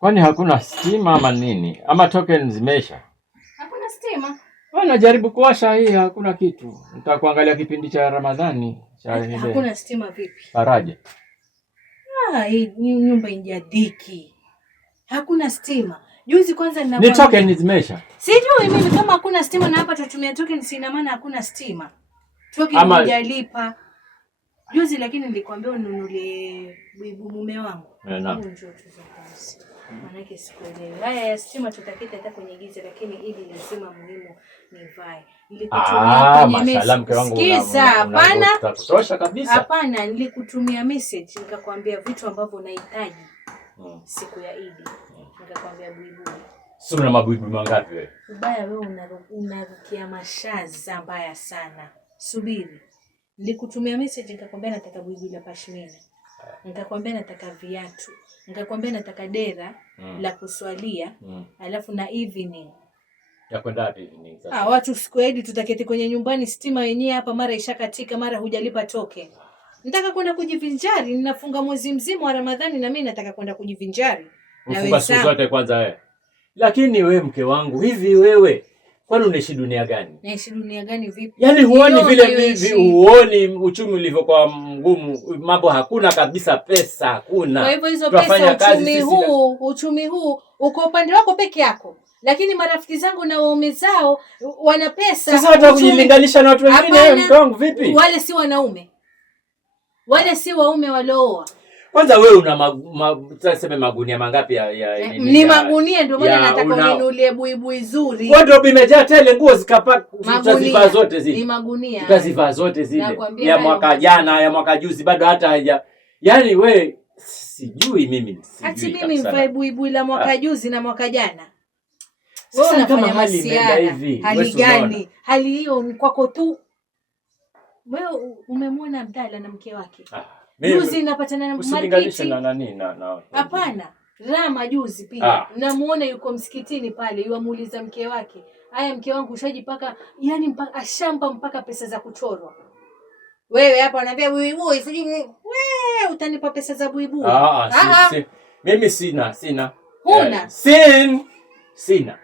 Kwani hakuna stima ama nini? Ama token zimeisha? Hakuna stima. Najaribu kuwasha hii, hakuna kitu. Nitakuangalia kipindi cha Ramadhani cha ile. Hakuna stima vipi? Faraja. Hii nyumba injadiki. Hakuna stima. Juzi kwanza Ni token zimeisha. Sijui mimi kama hakuna stima na hapa tutumia token, si ina maana hakuna stima. Token hujalipa. Juzi lakini nilikwambia ununulie buibu mume wangu. Naam. Maanake sikuelewi. Haya ya stima tutakita hata kwenye giza, lakini ili lazima muhimu nivae. Nilikutumia kwenye Sikiza, hapana. Kutosha kabisa. Hapana, nilikutumia message nikakwambia vitu ambavyo unahitaji siku ya Eid. Nikakwambia buibui. Sio na mabuibui mangapi wewe? Ubaya wewe unarukia mashaza mbaya sana. Subiri. Nilikutumia message nikakwambia nataka buibui la pashmina. Nikakwambia nataka viatu. Nikakwambia nataka dera la kuswalia, alafu na evening. Ya kwenda wapi evening sasa? Watu siku hadi tutaketi kwenye nyumbani, stima yenyewe hapa mara ishakatika, mara hujalipa token. Nataka kwenda kujivinjari, ninafunga mwezi mzima wa Ramadhani na mimi nataka kwenda kujivinjari. Na wewe siku zote kwanza wewe. Lakini wewe mke wangu, hivi wewe kwani unaishi dunia gani? Naishi dunia gani vipi? Yaani huoni vile huoni uchumi ulivyokuwa mgumu, mambo hakuna kabisa, pesa hakuna. Kwa hivyo hizo pesa, uchumi huu uko upande wako peke yako. Lakini marafiki zangu na waume zao wana pesa. Sasa watu kujilinganisha na watu wengine, mke wangu vipi? Wale si wanaume. Wale si waume walooa. Kwanza wewe una tuseme magunia mangapi ya nini? Ni magunia ndio maana nataka uninulie buibui zuri. Wardrobe imejaa tele, nguo tutazivaa zote zile. Ni magunia. Tutazivaa zote zile. Ya mwaka jana, ya mwaka juzi bado hata haja. Yaani wewe sijui mimi sijui. Ati mimi mvae buibui la mwaka juzi na mwaka jana. Wewe unafanya hali imeenda hivi. Hali gani? Hali hiyo ni kwako tu. Wewe umemwona Abdalla na mke wake? Juzi napatana na Markiti. Na nani na. Hapana. Rama juzi pia. Namuona yuko msikitini pale, yuamuuliza mke wake. Haya mke wangu ushajipaka, yani mpaka ashampa mpaka pesa za kuchorwa. Wewe hapa unaniambia buibui, sijui wewe utanipa pesa za buibui. Mimi sina. Huna? Sina.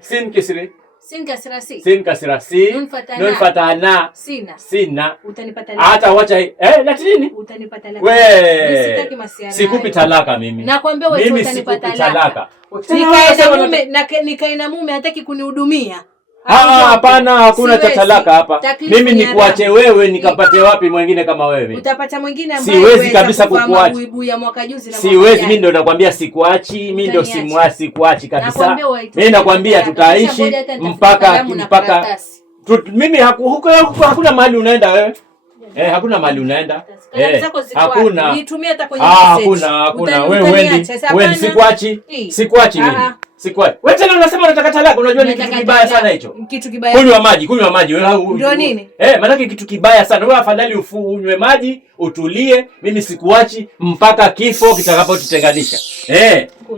Sin kisri. Sin kasirasi. Sin kasirasi. Nun fatana. Sina. Utanipa talaka. Hata wacha lakini utanipa talaka. Wewe. Sitaki masiara. Sikupi talaka mimi. Nakwambia wewe utanipa talaka. Nikae na mume hataki kunihudumia. Hapana, hakuna talaka hapa. Mimi nikuache wewe nikapate wapi mwingine kama wewe? Utapata mwingine ambaye siwezi kabisa kukuacha. Buibui ya mwaka juzi na siwezi, mimi ndo nakwambia sikuachi, mimi ndo sikuachi kabisa. Mimi nakwambia tutaishi mpaka mimi hakuna mahali unaenda wewe. Hakuna mahali unaenda. Hakuna. Nitumie hata kwenye message. Hakuna. Wewe sikuachi mimi. Sikuachi. Wewe tena unasema unataka talaka, unajua ni kitu kibaya sana hicho. Kitu kibaya. Kunywa maji. Ndio nini? Maana kitu kibaya sana. Wewe afadhali unywe maji, utulie, mimi sikuachi mpaka kifo kitakapotutenganisha.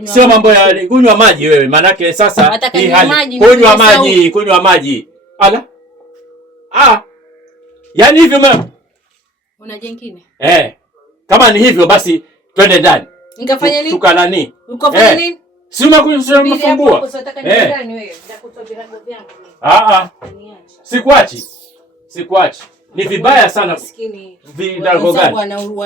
Sio mambo ya kunywa maji wewe. Maana sasa hii hali kunywa maji. Ala. Yaani hivyo mama. Una jengine? Kama ni hivyo basi twende ndani. Nikafanya nini? Tukalani. Ukafanya nini? Si unafungua. Sikuachi. Ni vibaya sana. Maskini. Vidago gani?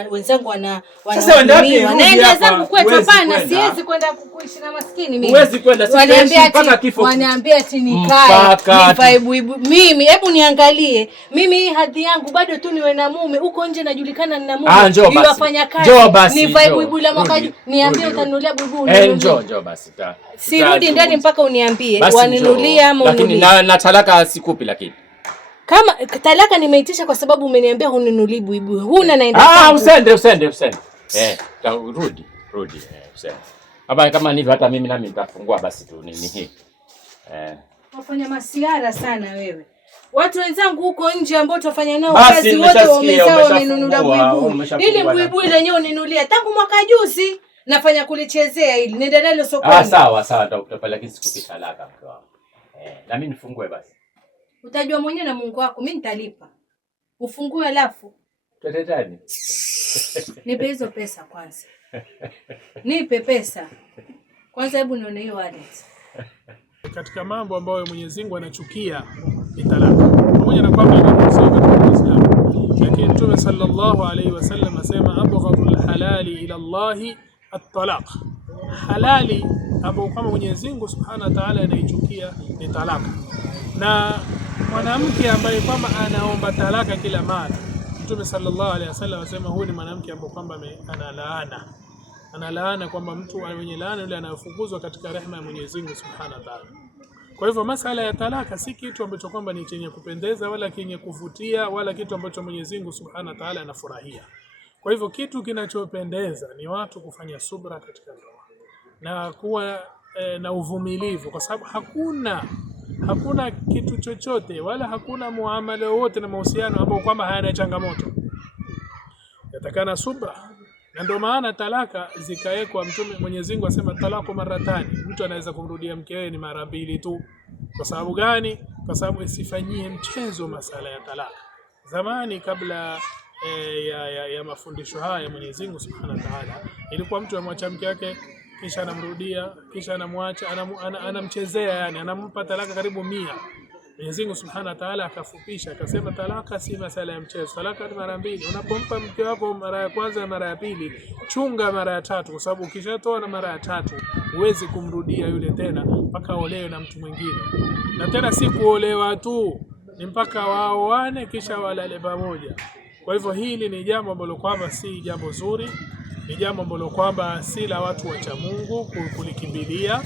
Wenzangu wana sasa wanaenda zangu kwetu, hapana, siwezi kwenda kuishi na maskini mimi. Huwezi kwenda, siwezi mpaka kifo. Wanaambia ati nikae buibu. Mimi hebu niangalie. Mimi hii hadhi yangu bado tu niwe na mume. Huko nje najulikana nina mume. Niwafanya kazi. Nivae buibu la mwaka. Niambie utanunulia buibu. Njoo basi. Sirudi ndani mpaka uniambie waninunulia ama uninulie. Lakini na talaka sikupi lakini. Kama talaka nimeitisha kwa sababu umeniambia hununuli buibui. Huna naenda. Usende. Rudi. Usende. Hapa kama ndivyo hata mimi nami nitafungua basi tu nini hii. Wafanya masiara sana wewe. Watu wenzangu huko nje ambao tufanya nao kazi wote wamezao wamenunula buibui. Ili buibui lenyewe uninulia tangu mwaka juzi nafanya kulichezea ili nenda nalo sokoni. Sawa nitakupeleka lakini sikupi talaka mke wangu. Na mimi nifungue basi. Utajua mwenyewe na Mungu wako, mimi nitalipa. Ufungue alafu. Tutetani. Nipe hizo pesa kwanza. Nipe pesa. Kwanza hebu nione hiyo wallet. Katika mambo ambayo Mwenyezi Mungu anachukia ni talaka. Pamoja na kwamba inaruhusiwa katika Uislamu, lakini Mtume sallallahu alaihi wasallam asema abghadul halali ila Allah at-talaq. Halali ambayo kama Mwenyezi Mungu Subhanahu wa Ta'ala anaichukia ni talaka. Na mwanamke ambaye kwamba anaomba talaka kila mara, Mtume sallallahu alaihi wasallam asema huyu ni mwanamke ambaye kwamba analaana kwamba mtu mwenye laana yule anafukuzwa katika rehema ya Mwenyezi Mungu Subhanahu wa Ta'ala. Kwa hivyo masala ya talaka si kitu ambacho kwamba ni chenye kupendeza wala chenye kuvutia wala kitu ambacho Mwenyezi Mungu Subhanahu wa Ta'ala anafurahia. Kwa hivyo kitu kinachopendeza ni watu kufanya subra katika ndoa na kuwa na uvumilivu, kwa sababu hakuna kitu chochote wala hakuna muamala wote na mahusiano ambao kwamba hayana changamoto. Yatakana subra. Na ndio maana talaka zikawekwa. Mtume Mwenyezi Mungu asema talaka maratani, mtu anaweza kumrudia mkewe ni mara 2 tu. Kwa sababu gani? Kwa sababu isifanyie mchezo masala ya talaka. Zamani kabla ya mafundisho haya Mwenyezi Mungu Subhanahu wa Ta'ala, ilikuwa mtu amwacha mke wake kisha anamrudia kisha anamwacha anamchezea, yani anampa talaka karibu 100. Mwenyezi Mungu Subhanahu wa Ta'ala akafupisha akasema talaka si masala ya mchezo, talaka ni mara 2. Unapompa mke wako mara ya kwanza na mara ya pili, chunga mara ya 3, kwa sababu ukishatoa na mara ya 3 huwezi kumrudia yule tena mpaka olewe na mtu mwingine. Na tena si kuolewa tu, ni mpaka waoane kisha walale pamoja. Kwa hivyo hili ni jambo ambalo kwamba si jambo zuri, ni jambo ambalo kwamba si la watu wa cha Mungu kulikimbilia,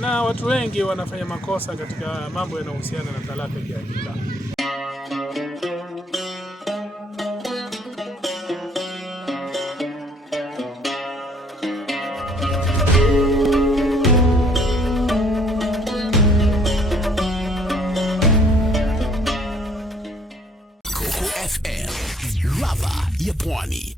na watu wengi wanafanya makosa katika mambo yanayohusiana na talaka ya hakika. Coco FM, ladha ya Pwani.